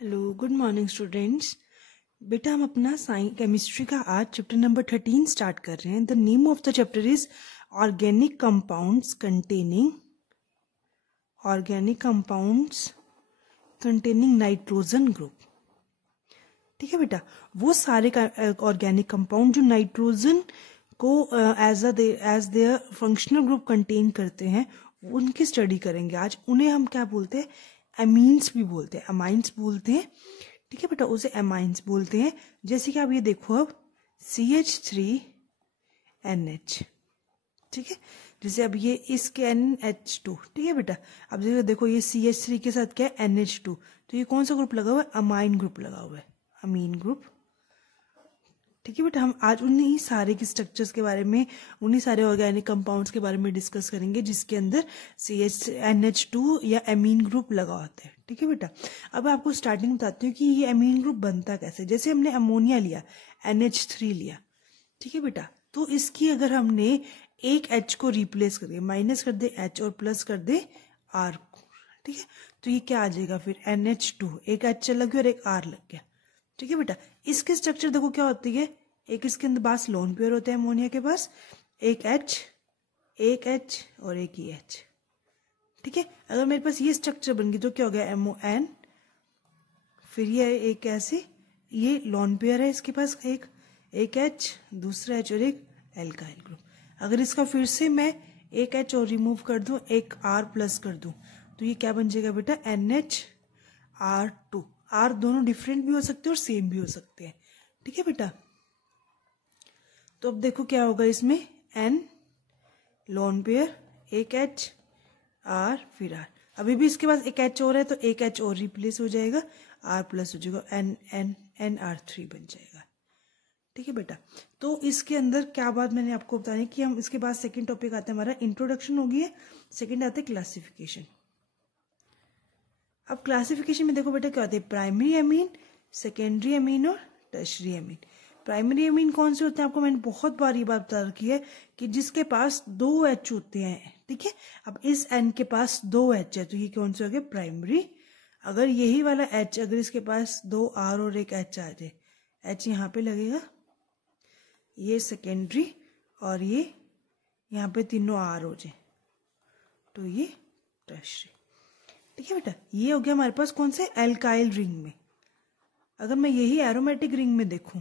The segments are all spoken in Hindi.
Hello, good morning students. बेटा हम अपना केमिस्ट्री का आज चैप्टर नंबर 13 स्टार्ट कर रहे हैं। The name of the chapter is organic compounds containing nitrogen group. ठीक है बेटा, वो सारे ऑर्गेनिक कंपाउंड जो नाइट्रोजन को as their functional group contain करते हैं उनकी स्टडी करेंगे आज। उन्हें हम क्या बोलते हैं? एमीन्स भी बोलते हैं, अमाइंस बोलते हैं। ठीक है बेटा, उसे एमाइंस बोलते हैं। जैसे कि आप ये देखो अब CH3NH, ठीक है। जैसे अब ये इसके NH2, ठीक है बेटा। अब देखो ये CH3 के साथ क्या है? NH2। तो ये कौन सा ग्रुप लगा हुआ है? अमाइन ग्रुप लगा हुआ है, अमीन ग्रुप। ठीक है बेटा, हम आज उन्हीं सारे के स्ट्रक्चर्स के बारे में, उन्हीं सारे ऑर्गेनिक कंपाउंड्स के बारे में डिस्कस करेंगे जिसके अंदर NH2 या एमीन ग्रुप लगा होता है। ठीक है बेटा, अब आपको स्टार्टिंग बताती हूँ कि ये एमीन ग्रुप बनता कैसे। जैसे हमने अमोनिया लिया, NH3 लिया, ठीक है बेटा। तो इसकी अगर हमने एक H को रिप्लेस कर दिया, माइनस कर दे H और प्लस कर दे R, ठीक है, तो ये क्या आ जाएगा फिर? NH2, एक H लग गया और एक R लग गया। ठीक है बेटा, इसके स्ट्रक्चर देखो क्या होती है। एक इसके अंदर पास लोन पेयर होता है अमोनिया के पास, एक H और एक ही H। ठीक है, अगर मेरे पास ये स्ट्रक्चर बन गई तो क्या हो गया? MON। फिर ये एक ऐसे, ये लोन पेयर है इसके पास, एक H, दूसरा H और एक एल्काइल ग्रुप। अगर इसका फिर से मैं एक H और रिमूव कर दूं, एक R प्लस कर दूं, तो ये क्या बन जाएगा बेटा? NHR2। R दोनों डिफरेंट भी हो सकते हैं और सेम भी हो सकते हैं। ठीक है बेटा, तो अब देखो क्या होगा इसमें? N लोन पेयर, एक H, R फिर R। अभी भी इसके पास एक H और है तो एक H और रिप्लेस हो जाएगा, R प्लस हो जाएगा, NR3 बन जाएगा। ठीक है बेटा, तो इसके अंदर क्या बात मैंने आपको बतानी कि हम इसके बाद सेकंड टॉपिक आता है हमारा, इंट्रोडक्शन हो गई है। सेकंड आता है क्लासिफिकेशन। अब क्लासिफिकेशन में देखो बेटा क्या होता है? प्राइमरी एमीन, सेकेंडरी एमीन और टर्शरी एमीन। प्राइमरी एमीन कौन से होते हैं? आपको मैंने बहुत बार ये बात बता रखी है कि जिसके पास दो H होते हैं। ठीक है, अब इस N के पास दो H है तो ये कौन से हो गए? प्राइमरी। अगर यही वाला H, अगर इसके पास दो R और एक H आ जाए, H यहाँ पे लगेगा, ये सेकेंडरी, और ये यहाँ पे तीनों R हो जाए तो ये टर्शरी। ठीक है बेटा, ये हो गया हमारे पास कौन से? एल्काइल रिंग में। अगर मैं यही एरोमेटिक रिंग में देखूं,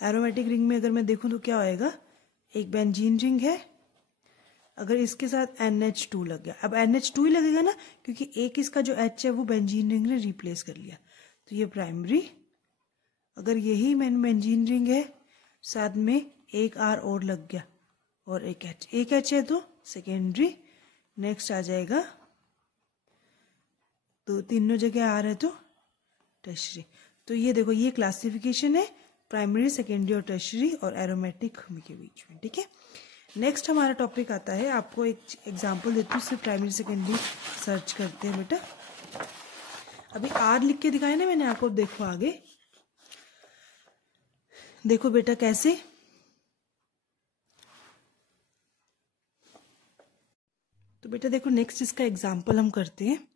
एरोमेटिक रिंग में अगर मैं देखूं तो क्या होएगा? एक बेंजीन रिंग है, अगर इसके साथ NH2 लग गया, अब NH2 ही लगेगा ना, क्योंकि एक इसका जो H है वो बेंजीन रिंग ने रिप्लेस कर लिया, तो ये प्राइमरी। अगर यही बेंजीन रिंग है, साथ में एक R और लग गया और एक H है तो सेकेंडरी। नेक्स्ट आ जाएगा, तो तीनों जगह आ रहा है तो टर्शरी। तो ये देखो, ये क्लासिफिकेशन है प्राइमरी, सेकेंडरी और टर्शरी और एरोमेटिक के बीच में। ठीक है, नेक्स्ट हमारा टॉपिक आता है, आपको एक एग्जांपल देती हूँ, सिर्फ प्राइमरी सेकेंडरी सर्च करते हैं बेटा। अभी R लिख के दिखाया ना मैंने आपको, देखो आगे देखो बेटा कैसे। तो बेटा देखो, नेक्स्ट इसका एग्जाम्पल हम करते हैं।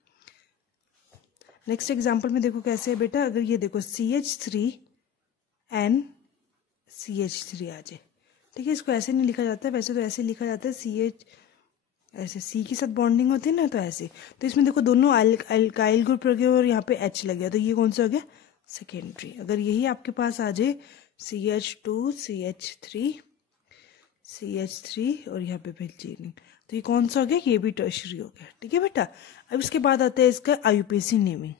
नेक्स्ट एग्जाम्पल में देखो कैसे है बेटा। अगर ये देखो CH3NCH3 आ जाए, ठीक है, इसको ऐसे नहीं लिखा जाता है, वैसे तो ऐसे लिखा जाता है, CH ऐसे C के साथ बॉन्डिंग होती है ना, तो ऐसे। तो इसमें देखो दोनों अल्काइल ग्रुप लगे और यहाँ पे H लग गया, तो ये कौन सा हो गया? सेकेंडरी। अगर यही आपके पास आ जाए CH2 CH3 और यहाँ पे बेंजीन, तो ये कौन सा हो गया? ये भी टर्शरी हो गया। ठीक है बेटा, अब इसके बाद आता है इसका IUPAC नेमिंग।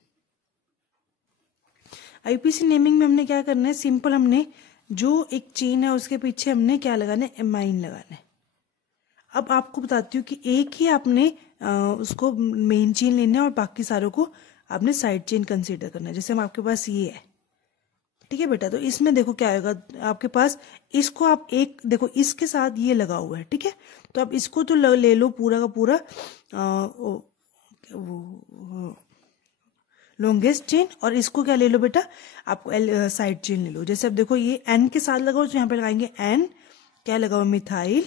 IUPAC नेमिंग में हमने क्या करना है? सिंपल, हमने जो एक चेन है उसके पीछे हमने क्या लगाना है? एमाइन लगाना है। अब आपको बताती हूँ कि एक ही आपने उसको मेन चेन लेना है और बाकी सारों को आपने साइड चेन कंसीडर करना है। जैसे हम आपके पास ये है, ठीक है बेटा, तो इसमें देखो क्या आएगा आपके पास, इसको आप एक देखो, इसके साथ ये लगा हुआ है, ठीक है, तो आप इसको तो ले लो पूरा का पूरा लॉन्गेस्ट चेन, और इसको क्या ले लो बेटा? आपको साइड चेन ले लो। जैसे अब देखो ये N के साथ लगाओ तो यहाँ पे लगाएंगे N, क्या लगा हुआ? मिथाइल।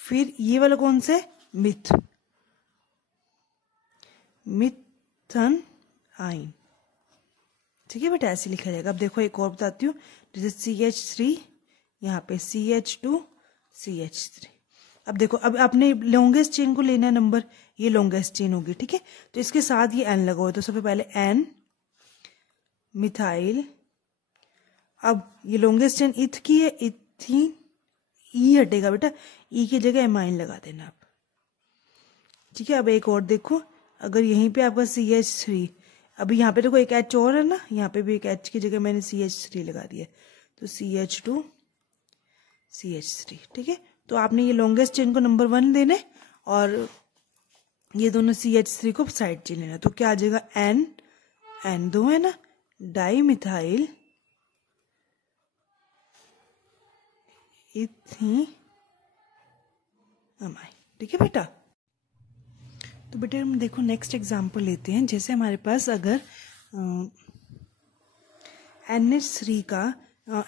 फिर ये वाला कौन सा है? मिथ। मिथन आइन। ठीक है बेटा, ऐसे लिखा जाएगा। अब देखो एक और बताती हूँ, जैसे CH3, यहाँ पे CH2 CH3। अब देखो, अब अपने लॉन्गेस्ट चेन को लेना है नंबर, ये लॉन्गेस्ट चेन होगी। ठीक है, तो इसके साथ ये N लगा हुआ है, तो सबसे पहले N मिथाइल। अब ये लॉन्गेस्ट चेन इथ की है, इथीन, ई हटेगा बेटा, ई की जगह एमाइन लगा देना आप। ठीक है, अब एक और देखो, अगर यहीं पे आपका CH3, अभी यहाँ पे देखो एक H और है ना, यहाँ पे भी एक H की जगह मैंने CH3 लगा दिया, तो CH2 CH3। ठीक है, तो आपने ये लॉन्गेस्ट चेन को नंबर 1 देना है और ये दोनों CH3 को साइड चेन लेना। तो क्या आ जाएगा, N दो है ना, डाई मिथाइल इथीनामाइन। ठीक है बेटा, तो बेटा हम देखो नेक्स्ट एग्जांपल लेते हैं। जैसे हमारे पास अगर NH3 का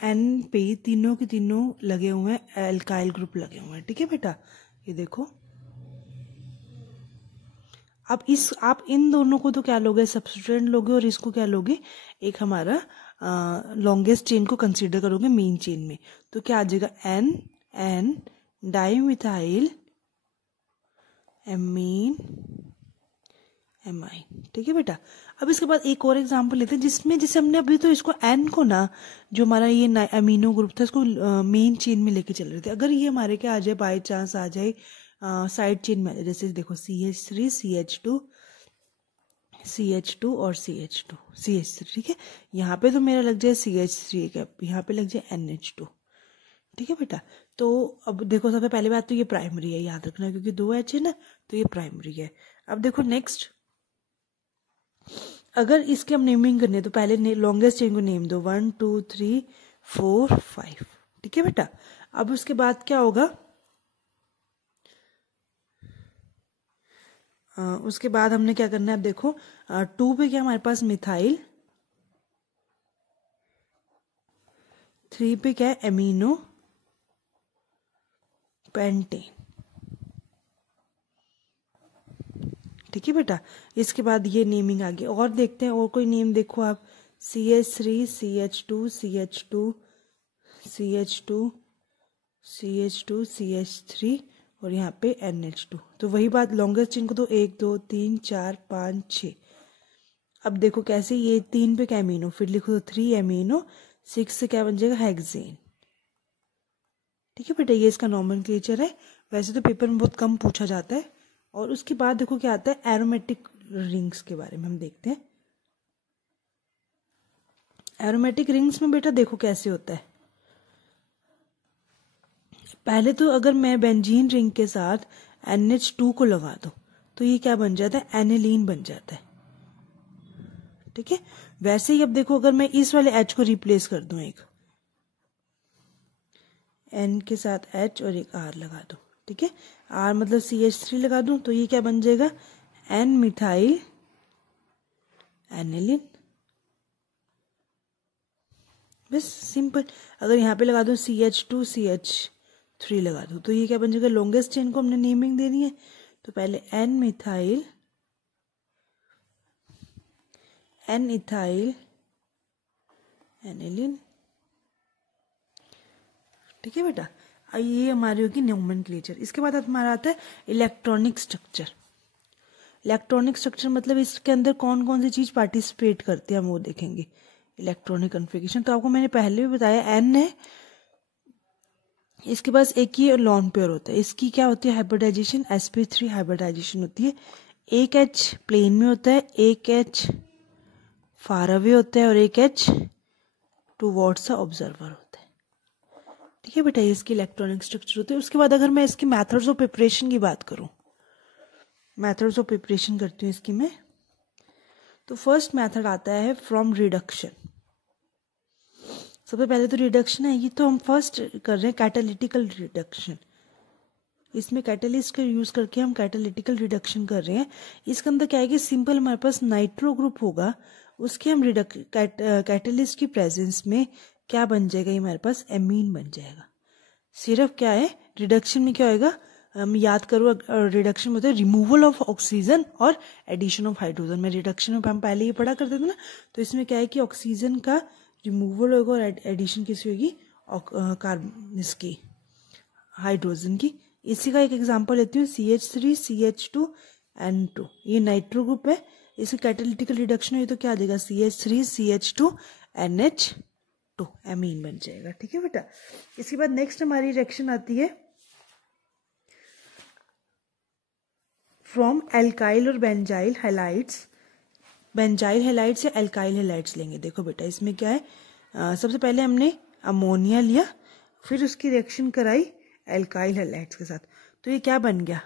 N पे तीनों के तीनों लगे हुए हैं, एल्काइल ग्रुप लगे हुए हैं। ठीक है बेटा, ये देखो, अब आप इन दोनों को तो क्या लोगे, सब्स्टिट्यूएंट लोगे, और इसको क्या लोगे, एक हमारा लॉन्गेस्ट चेन को कंसीडर करोगे मेन चेन में। तो क्या आ जाएगा, N डाईमिथाइल एमीन एमाइन। ठीक है बेटा, अब इसके बाद एक और एग्जांपल लेते हैं, जिसमें जैसे हमने अभी तो इसको N को ना, जो हमारा ये अमीनो ग्रुप था, इसको मेन चेन में लेके चल रहे थे। अगर ये हमारे क्या आ जाए, बाय चांस आ जाए साइड चेन में आ जाए, जैसे देखो CH3 CH2 और CH3। ठीक है, यहाँ पे तो मेरा लग जाए CH3 का, यहाँ पे लग जाए NH2। ठीक है बेटा, तो अब देखो सबसे पहली बात तो ये प्राइमरी है, याद रखना, क्योंकि 2 H है ना, तो ये प्राइमरी है। अब देखो नेक्स्ट, अगर इसके हम नेमिंग करने तो पहले लॉन्गेस्ट चेन को नेम दो, 1 2 3 4 5। ठीक है बेटा, अब उसके बाद क्या होगा, उसके बाद हमने क्या करना है, अब देखो 2 पे क्या हमारे पास मिथाइल, 3 पे क्या है, एमिनो पेंटेन। ठीक है बेटा, इसके बाद ये नेमिंग आ गई। और देखते हैं और कोई नेम, देखो आप CH3 CH2 CH3 और यहाँ पे NH2। तो वही बात, लॉन्गेस्ट चेन को तो 1 2 3 4 5 6। अब देखो कैसे, ये 3 पे क्या एमिनो, फिर लिखो तो 3 एमिनो, 6 से क्या बन जाएगा, हेक्सेन। ठीक है बेटा, ये इसका नॉमेनक्लेचर है। वैसे तो पेपर में बहुत कम पूछा जाता है। और उसके बाद देखो क्या आता है, एरोमेटिक रिंग्स के बारे में हम देखते हैं। एरोमेटिक रिंग्स में बेटा देखो कैसे होता है। पहले तो अगर मैं बेंजीन रिंग के साथ NH2 को लगा दूं तो ये क्या बन जाता है, एनिलीन बन जाता है। ठीक है, वैसे ही अब देखो, अगर मैं इस वाले H को रिप्लेस कर दूं, एक N के साथ H और एक R लगा दूं, ठीक है, R मतलब CH3 लगा दूं, तो ये क्या बन जाएगा, N मिथाइल एनिलीन। बस सिंपल। अगर यहाँ पे लगा दूं CH2 CH3 लगा दूं, तो ये क्या बन जाएगा, लॉन्गेस्ट चेन को हमने नेमिंग देनी है, तो पहले N methyl N ethyl aniline. ठीक है बेटा, ये हमारी होगी नोमेनक्लेचर। इसके बाद हमारा आता है इलेक्ट्रॉनिक स्ट्रक्चर। इलेक्ट्रॉनिक स्ट्रक्चर मतलब इसके अंदर कौन कौन सी चीज पार्टिसिपेट करती है, हम वो देखेंगे। इलेक्ट्रॉनिक कन्फिगरेशन तो आपको मैंने पहले भी बताया, N है, इसके पास एक ही लॉन पेयर होता है, इसकी क्या होती है, हाइब्रिडाइजेशन, sp3 हाइब्रिडाइजेशन होती है। एक H प्लेन में होता है, एक H फार अवे होता है और एक H टूवर्ड्स द ऑब्जर्वर होता है। ठीक है बेटा, ये इसकी इलेक्ट्रॉनिक स्ट्रक्चर होती है। उसके बाद अगर मैं इसकी मेथड्स ऑफ प्रिपरेशन की बात करूं, मेथड्स ऑफ प्रिपरेशन करती हूँ इसकी मैं, तो फर्स्ट मेथड आता है फ्रॉम रिडक्शन। सबसे पहले तो रिडक्शन है, ये तो हम फर्स्ट कर रहे हैं कैटालिटिकल रिडक्शन। इसमें कैटालिस्ट का यूज करके हम कैटालिटिकल रिडक्शन कर रहे हैं। इसके अंदर क्या है कि सिंपल हमारे पास नाइट्रो ग्रुप होगा, उसके हम कैटालिस्ट की प्रेजेंस में क्या बन जाएगा, ये हमारे पास एमीन बन जाएगा। सिर्फ क्या है, रिडक्शन में क्या होगा, हम याद करो रिडक्शन में होता है रिमूवल ऑफ ऑक्सीजन और एडिशन ऑफ हाइड्रोजन। में रिडक्शन में हम पहले ये पढ़ा करते थे ना, तो इसमें क्या है कि ऑक्सीजन का रिमूवल होगा और एडिशन किसी होगी कार्बन इसकी हाइड्रोजन की। इसी का एक एग्जांपल लेती हूँ CH3 CH2 N2, ये नाइट्रो ग्रुप है, इसकी कैटालिटिकल रिडक्शन हुई तो क्या आ जाएगा CH3 CH2 NH2 एमीन बन जाएगा। ठीक है बेटा। इसके बाद नेक्स्ट हमारी रिएक्शन आती है फ्रॉम एल्काइल और बेंजाइल हैलाइड्स। बेंजाइल हैलाइड्स या एल्काइल हैलाइड्स लेंगे। देखो बेटा इसमें क्या है, सबसे पहले हमने अमोनिया लिया, फिर उसकी रिएक्शन कराई एल्काइल हैलाइड्स के साथ, तो ये क्या बन गया,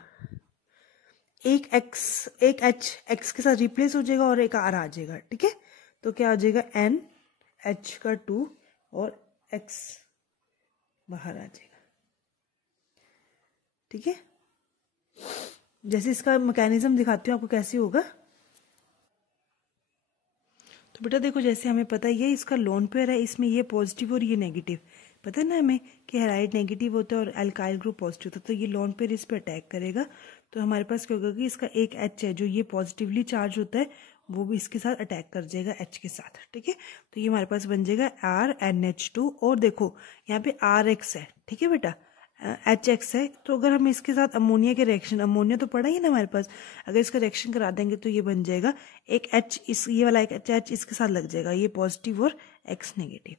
एक H के साथ रिप्लेस हो जाएगा और एक R आ जाएगा। ठीक है, तो क्या आ जाएगा NH का 2 और X बाहर आ जाएगा। ठीक है, जैसे इसका मैकेनिज्म दिखाती हूँ आपको कैसे होगा। तो बेटा देखो जैसे हमें पता है ये इसका लोन पेयर है, इसमें ये पॉजिटिव और ये नेगेटिव, पता है ना हमें कि हैलाइड नेगेटिव होता है और एल्काइल ग्रुप पॉजिटिव होता है, तो ये लोन पेयर इस पे अटैक करेगा। तो हमारे पास क्या होगा कि इसका एक H है जो ये पॉजिटिवली चार्ज होता है, वो भी इसके साथ अटैक कर जाएगा H के साथ। ठीक है, तो ये हमारे पास बन जाएगा RNH2 और देखो यहाँ पे RX है। ठीक है बेटा, HX है, तो अगर हम इसके साथ अमोनिया के रिएक्शन, अमोनिया तो पड़ा ही ना हमारे पास, अगर इसका रिएक्शन करा देंगे तो ये बन जाएगा एक H, इस ये वाला एक H इसके साथ लग जाएगा, ये पॉजिटिव और X नेगेटिव।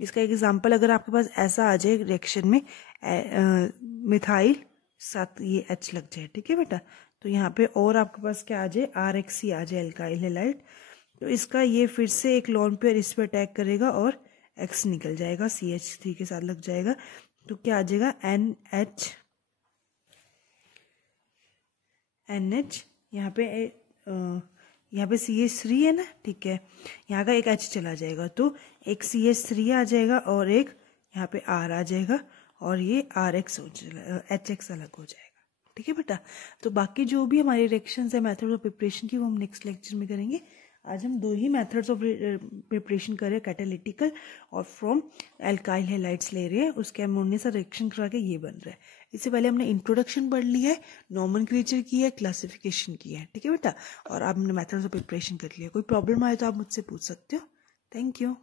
इसका एक एग्जांपल अगर आपके पास ऐसा आ जाए रिएक्शन में मिथाइल साथ ये H लग जाए। ठीक है बेटा, तो यहाँ पे और आपके पास क्या आ जाए RX ही आ जाए एल्काइल हैलाइड, तो इसका ये फिर से एक लोन पेयर इस पे अटैक करेगा और X निकल जाएगा, CH3 के साथ लग जाएगा, तो क्या आ जाएगा NH यहाँ पे CH3 है ना। ठीक है, यहाँ का एक H चला जाएगा तो एक CH3 आ जाएगा और एक यहाँ पे R आ जाएगा और ये RX HX अलग हो जाएगा। ठीक है बेटा, तो बाकी जो भी हमारी रिएक्शंस है मेथड ऑफ प्रिपरेशन की वो हम नेक्स्ट लेक्चर में करेंगे। आज हम 2 ही मेथड्स ऑफ प्रिपरेशन कर रहे हैं, कैटालिटिकल और फ्रॉम एल्काइल हैलाइड्स ले रहे हैं, उसके अमोनिया से रिएक्शन करा के ये बन रहा है। इससे पहले हमने इंट्रोडक्शन पढ़ लिया है, नॉमेनक्लेचर की है, क्लासिफिकेशन की है। ठीक है बेटा, और अब हमने मेथड्स ऑफ प्रिपरेशन कर लिया। कोई प्रॉब्लम आए तो आप मुझसे पूछ सकते हो। Thank you.